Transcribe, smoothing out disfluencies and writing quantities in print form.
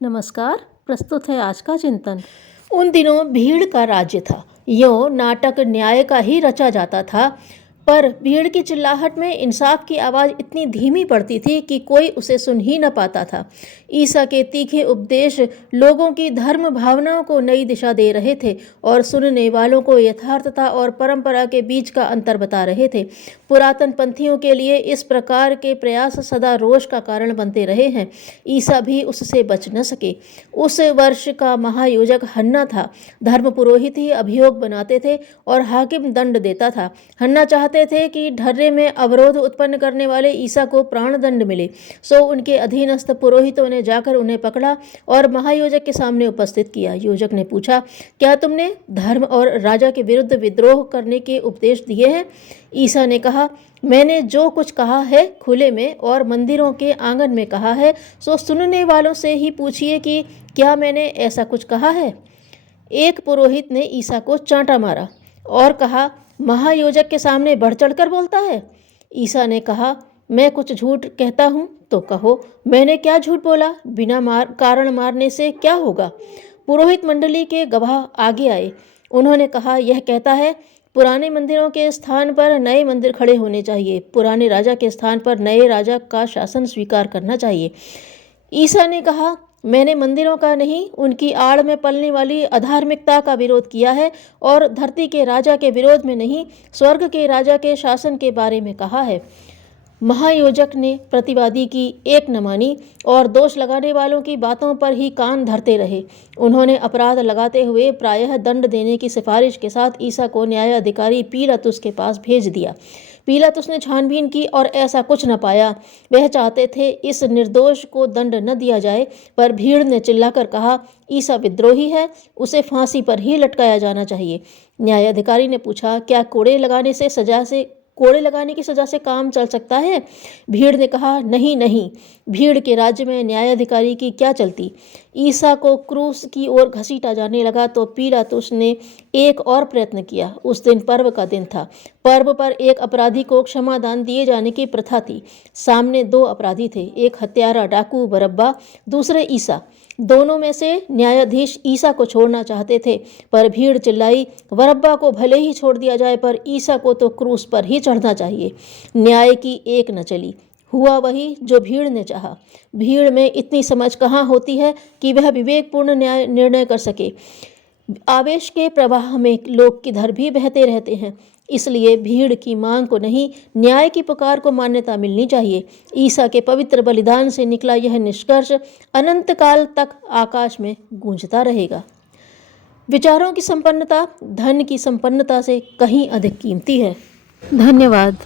नमस्कार। प्रस्तुत है आज का चिंतन। उन दिनों भीड़ का राज्य था। यों नाटक न्याय का ही रचा जाता था, पर भीड़ की चिल्लाहट में इंसाफ की आवाज़ इतनी धीमी पड़ती थी कि कोई उसे सुन ही न पाता था। ईसा के तीखे उपदेश लोगों की धर्म भावनाओं को नई दिशा दे रहे थे और सुनने वालों को यथार्थता और परंपरा के बीच का अंतर बता रहे थे। पुरातन पंथियों के लिए इस प्रकार के प्रयास सदा रोष का कारण बनते रहे हैं। ईसा भी उससे बच न सके। उस वर्ष का महायोजक हन्ना था। धर्म पुरोहित ही अभियोग बनाते थे और हाकिम दंड देता था। हन्ना चाहते थे कि ढर्रे में अवरोध उत्पन्न करने वाले ईसा को प्राण दंड मिले। सो उनके अधीनस्थ पुरोहितों ने जाकर उन्हें पकड़ा और महायोजक के सामने उपस्थित किया। योजक ने पूछा, क्या तुमने धर्म और राजा के विरुद्ध विद्रोह करने के उपदेश दिए हैं? ईसा ने कहा, मैंने जो कुछ कहा है खुले में और मंदिरों के आंगन में कहा है, सो सुनने वालों से ही पूछिए कि क्या मैंने ऐसा कुछ कहा है। एक पुरोहित ने ईसा को चांटा मारा और कहा, महायोजक के सामने बढ़ चढ़कर बोलता है। ईसा ने कहा, मैं कुछ झूठ कहता हूँ तो कहो, मैंने क्या झूठ बोला? बिना कारण मारने से क्या होगा? पुरोहित मंडली के गवाह आगे आए। उन्होंने कहा, यह कहता है, पुराने मंदिरों के स्थान पर नए मंदिर खड़े होने चाहिए, पुराने राजा के स्थान पर नए राजा का शासन स्वीकार करना चाहिए। ईसा ने कहा, मैंने मंदिरों का नहीं, उनकी आड़ में पलने वाली अधार्मिकता का विरोध किया है और धरती के राजा के विरोध में नहीं, स्वर्ग के राजा के शासन के बारे में कहा है। महायोजक ने प्रतिवादी की एक न मानी और दोष लगाने वालों की बातों पर ही कान धरते रहे। उन्होंने अपराध लगाते हुए प्रायः दंड देने की सिफारिश के साथ ईसा को न्यायाधिकारी पीलातुस के पास भेज दिया। पीलातुस ने छानबीन की और ऐसा कुछ न पाया। वह चाहते थे इस निर्दोष को दंड न दिया जाए, पर भीड़ ने चिल्लाकर कहा, ईसा विद्रोही है, उसे फांसी पर ही लटकाया जाना चाहिए। न्यायाधिकारी ने पूछा, क्या कोड़े लगाने की सजा से काम चल सकता है? भीड़ ने कहा, नहीं नहीं, भीड़ के राज्य में न्यायाधिकारी की क्या चलती। ईसा को क्रूस की ओर घसीटा जाने लगा तो पीलातुस ने एक और प्रयत्न किया। उस दिन पर्व का दिन था। पर्व पर एक अपराधी को क्षमादान दिए जाने की प्रथा थी। सामने दो अपराधी थे, एक हत्यारा डाकू बरब्बा, दूसरे ईसा। दोनों में से न्यायाधीश ईसा को छोड़ना चाहते थे, पर भीड़ चिल्लाई, बरब्बा को भले ही छोड़ दिया जाए, पर ईसा को तो क्रूस पर ही चढ़ना चाहिए। न्याय की एक न चली। हुआ वही जो भीड़ ने चाहा। भीड़ में इतनी समझ कहाँ होती है कि वह विवेकपूर्ण निर्णय कर सके। आवेश के प्रवाह में लोग किधर भी बहते रहते हैं। इसलिए भीड़ की मांग को नहीं, न्याय की पुकार को मान्यता मिलनी चाहिए। ईसा के पवित्र बलिदान से निकला यह निष्कर्ष अनंत काल तक आकाश में गूंजता रहेगा। विचारों की संपन्नता धन की संपन्नता से कहीं अधिक कीमती है। धन्यवाद।